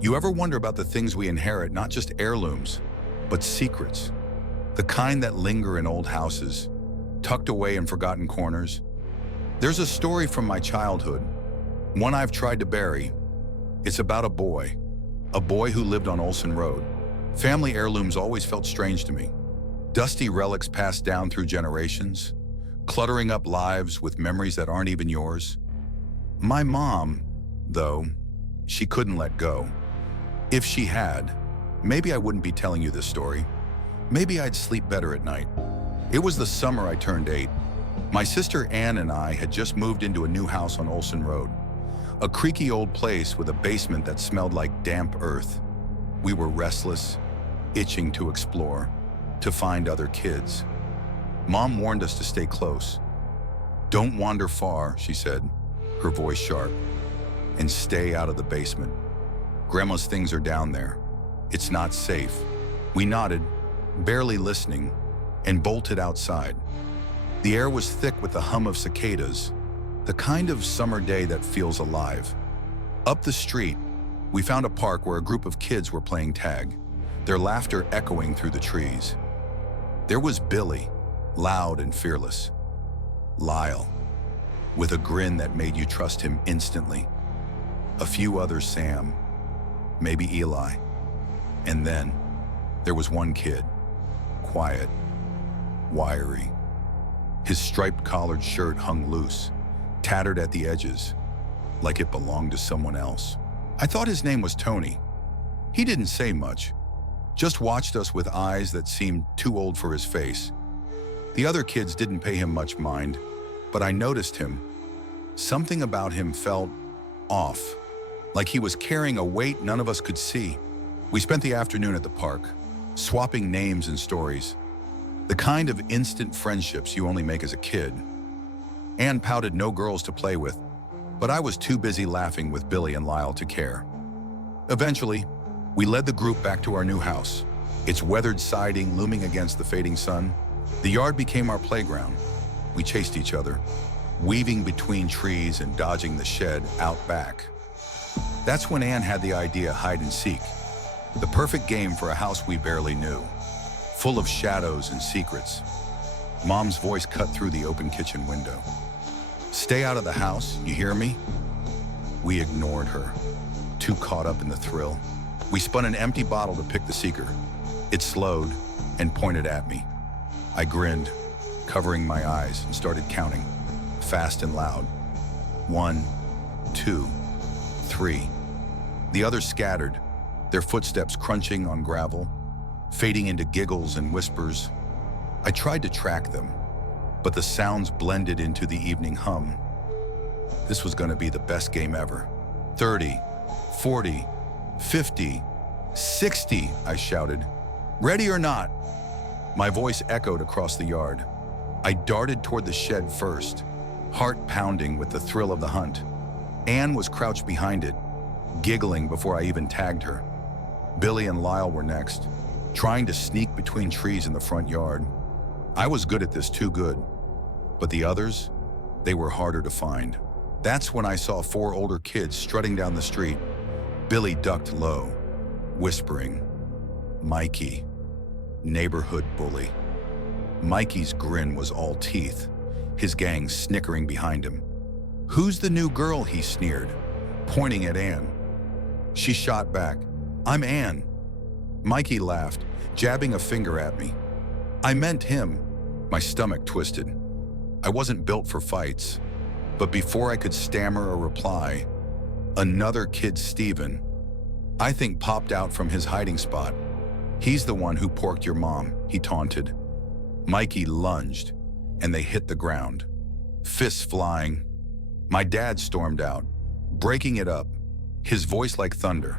You ever wonder about the things we inherit, not just heirlooms, but secrets? The kind that linger in old houses, tucked away in forgotten corners. There's a story from my childhood, one I've tried to bury. It's about a boy who lived on Olsen Road. Family heirlooms always felt strange to me. Dusty relics passed down through generations, cluttering up lives with memories that aren't even yours. My mom, though, she couldn't let go. If she had, maybe I wouldn't be telling you this story. Maybe I'd sleep better at night. It was the summer I turned 8. My sister Ann and I had just moved into a new house on Olsen Road, a creaky old place with a basement that smelled like damp earth. We were restless, itching to explore, to find other kids. Mom warned us to stay close. "Don't wander far," she said, her voice sharp, "and stay out of the basement. Grandma's things are down there. It's not safe." We nodded, barely listening, and bolted outside. The air was thick with the hum of cicadas, the kind of summer day that feels alive. Up the street, we found a park where a group of kids were playing tag, their laughter echoing through the trees. There was Billy, loud and fearless. Lyle, with a grin that made you trust him instantly. A few others, Sam, maybe Eli. And then there was one kid, quiet, wiry. His striped collared shirt hung loose, tattered at the edges, like it belonged to someone else. I thought his name was Tony. He didn't say much, just watched us with eyes that seemed too old for his face. The other kids didn't pay him much mind, but I noticed him. Something about him felt off, like he was carrying a weight none of us could see. We spent the afternoon at the park, swapping names and stories, the kind of instant friendships you only make as a kid. Anne pouted no girls to play with, but I was too busy laughing with Billy and Lyle to care. Eventually, we led the group back to our new house, its weathered siding looming against the fading sun. The yard became our playground. We chased each other, weaving between trees and dodging the shed out back. That's when Anne had the idea hide and seek, the perfect game for a house we barely knew, full of shadows and secrets. Mom's voice cut through the open kitchen window. "Stay out of the house, you hear me?" We ignored her, too caught up in the thrill. We spun an empty bottle to pick the seeker. It slowed and pointed at me. I grinned, covering my eyes, and started counting, fast and loud. 1, 2, 3. The others scattered, their footsteps crunching on gravel, fading into giggles and whispers. I tried to track them, but the sounds blended into the evening hum. This was going to be the best game ever. 30, 40, 50, 60, I shouted. "Ready or not?" My voice echoed across the yard. I darted toward the shed first, heart pounding with the thrill of the hunt. Anne was crouched behind it, giggling before I even tagged her. Billy and Lyle were next, trying to sneak between trees in the front yard. I was good at this, too good. But the others, they were harder to find. That's when I saw 4 older kids strutting down the street. Billy ducked low, whispering, "Mikey, neighborhood bully." Mikey's grin was all teeth, his gang snickering behind him. "Who's the new girl?" he sneered, pointing at Anne. She shot back, "I'm Anne." Mikey laughed, jabbing a finger at me. I meant him. My stomach twisted. I wasn't built for fights. But before I could stammer a reply, another kid, Steven, I think, popped out from his hiding spot. "He's the one who porked your mom," he taunted. Mikey lunged, and they hit the ground, fists flying. My dad stormed out, breaking it up, his voice like thunder.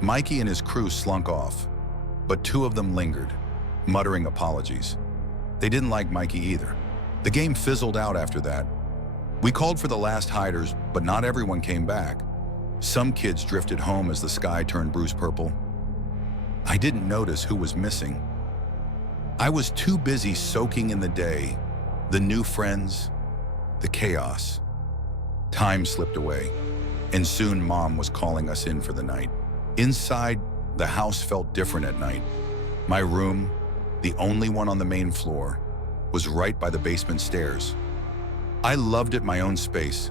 Mikey and his crew slunk off, but 2 of them lingered, muttering apologies. They didn't like Mikey either. The game fizzled out after that. We called for the last hiders, but not everyone came back. Some kids drifted home as the sky turned bruise purple. I didn't notice who was missing. I was too busy soaking in the day, the new friends, the chaos. Time slipped away, and soon Mom was calling us in for the night. Inside, the house felt different at night. My room, the only one on the main floor, was right by the basement stairs. I loved it, my own space,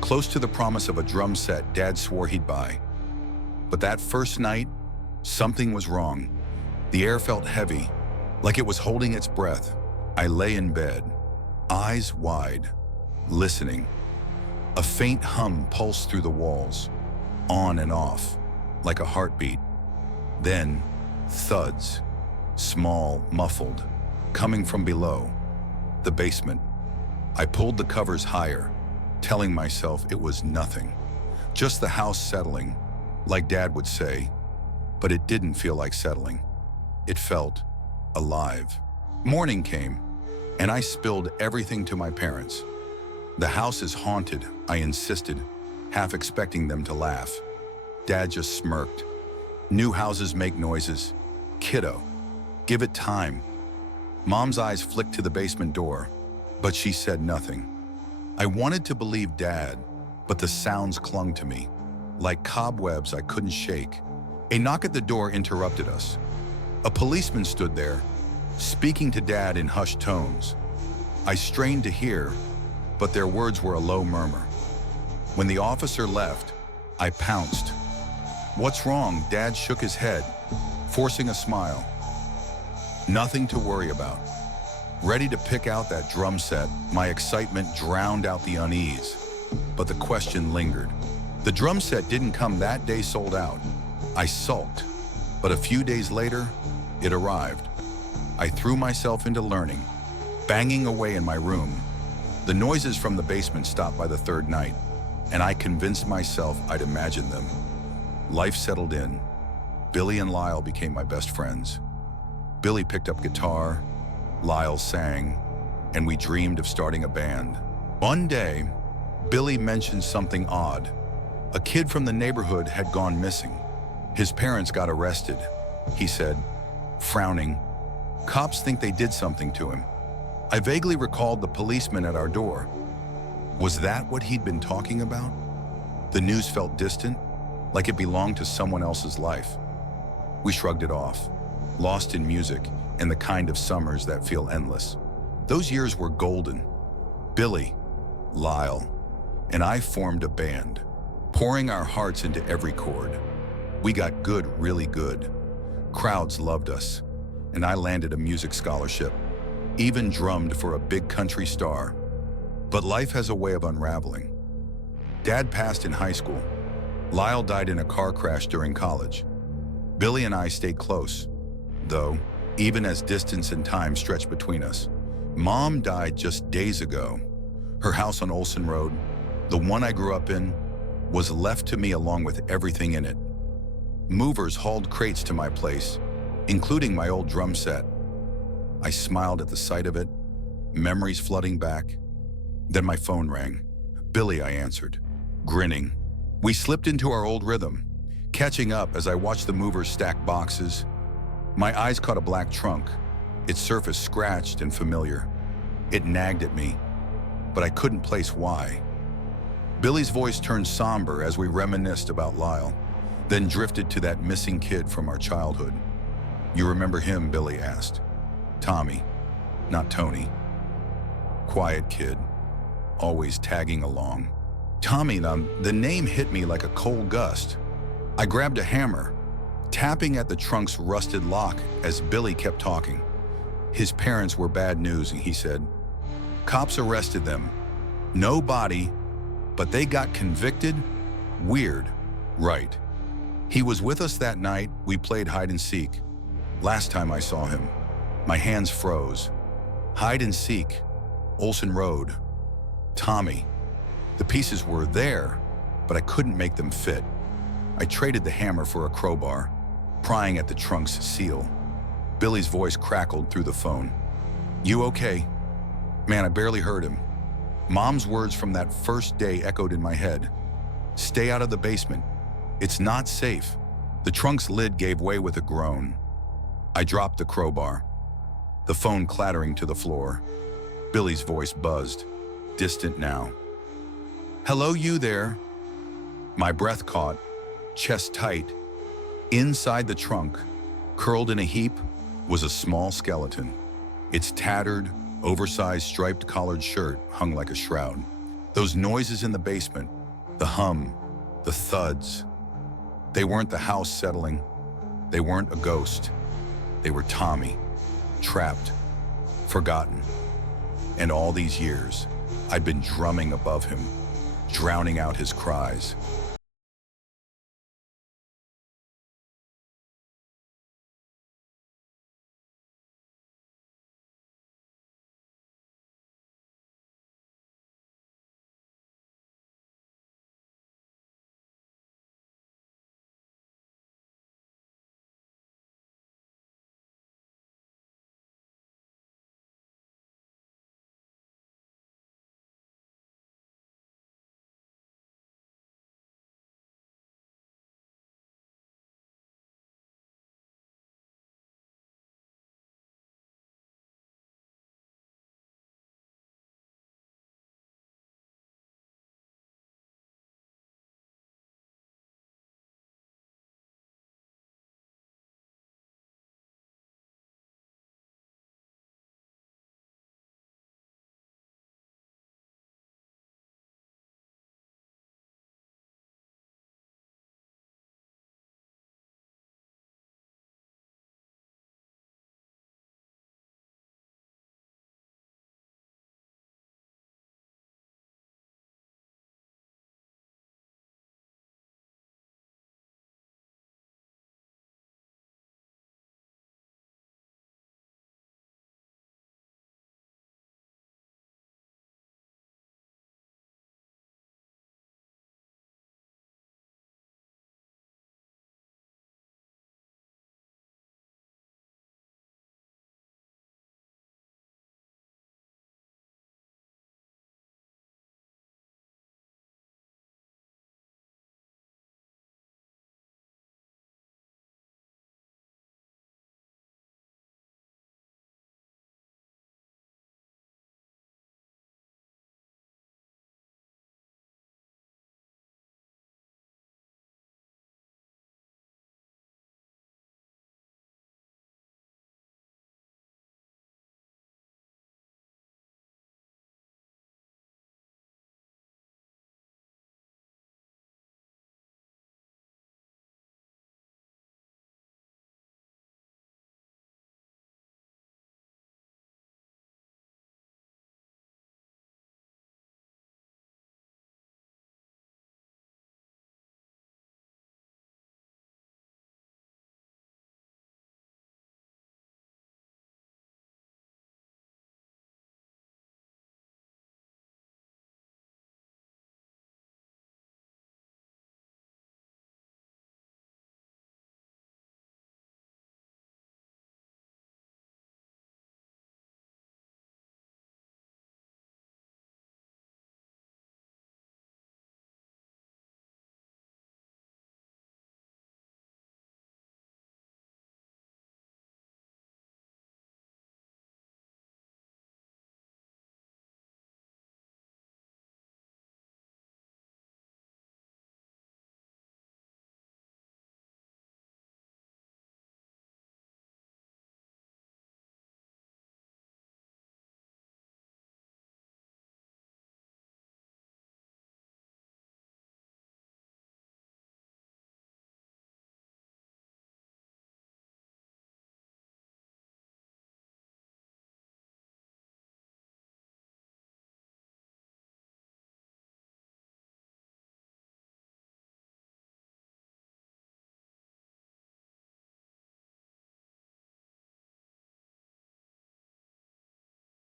close to the promise of a drum set Dad swore he'd buy. But that first night, something was wrong. The air felt heavy, like it was holding its breath. I lay in bed, eyes wide, listening. A faint hum pulsed through the walls, on and off, like a heartbeat. Then, thuds, small, muffled, coming from below, the basement. I pulled the covers higher, telling myself it was nothing. Just the house settling, like Dad would say, but it didn't feel like settling. It felt alive. Morning came, and I spilled everything to my parents. The house is haunted, I insisted, half expecting them to laugh. Dad just smirked. New houses make noises. Kiddo, give it time. Mom's eyes flicked to the basement door, but she said nothing. I wanted to believe Dad, but the sounds clung to me, like cobwebs I couldn't shake. A knock at the door interrupted us. A policeman stood there, speaking to Dad in hushed tones. I strained to hear, but their words were a low murmur. When the officer left, I pounced. "What's wrong?" Dad shook his head, forcing a smile. "Nothing to worry about." Ready to pick out that drum set, my excitement drowned out the unease. But the question lingered. The drum set didn't come that day sold out. I sulked, but a few days later, it arrived. I threw myself into learning, banging away in my room. The noises from the basement stopped by the third night, and I convinced myself I'd imagined them. Life settled in. Billy and Lyle became my best friends. Billy picked up guitar, Lyle sang, and we dreamed of starting a band. One day, Billy mentioned something odd. A kid from the neighborhood had gone missing. His parents got arrested, he said, frowning. Cops think they did something to him. I vaguely recalled the policeman at our door. Was that what he'd been talking about? The news felt distant, like it belonged to someone else's life. We shrugged it off, lost in music and the kind of summers that feel endless. Those years were golden. Billy, Lyle, and I formed a band, pouring our hearts into every chord. We got good, really good. Crowds loved us, and I landed a music scholarship, even drummed for a big country star. But life has a way of unraveling. Dad passed in high school. Lyle died in a car crash during college. Billy and I stayed close, though, even as distance and time stretched between us. Mom died just days ago. Her house on Olsen Road, the one I grew up in, was left to me along with everything in it. Movers hauled crates to my place, including my old drum set. I smiled at the sight of it, memories flooding back. Then my phone rang. "Billy," I answered, grinning. We slipped into our old rhythm, catching up as I watched the movers stack boxes. My eyes caught a black trunk, its surface scratched and familiar. It nagged at me, but I couldn't place why. Billy's voice turned somber as we reminisced about Lyle, then drifted to that missing kid from our childhood. "You remember him?" Billy asked. "Tommy, not Tony." Quiet kid, always tagging along. Tommy, the name hit me like a cold gust. I grabbed a hammer, tapping at the trunk's rusted lock as Billy kept talking. His parents were bad news, he said. Cops arrested them. No body, but they got convicted? Weird, right. He was with us that night. We played hide and seek. Last time I saw him, my hands froze. Hide and seek, Olsen Road, Tommy. The pieces were there, but I couldn't make them fit. I traded the hammer for a crowbar, prying at the trunk's seal. Billy's voice crackled through the phone. "You okay?" Man, I barely heard him. Mom's words from that first day echoed in my head. "Stay out of the basement. It's not safe." The trunk's lid gave way with a groan. I dropped the crowbar, the phone clattering to the floor. Billy's voice buzzed, distant now. "Hello, you there?" My breath caught, chest tight. Inside the trunk, curled in a heap, was a small skeleton. Its tattered, oversized striped collared shirt hung like a shroud. Those noises in the basement, the hum, the thuds, they weren't the house settling. They weren't a ghost. They were Tommy, trapped, forgotten. And all these years, I'd been drumming above him, drowning out his cries.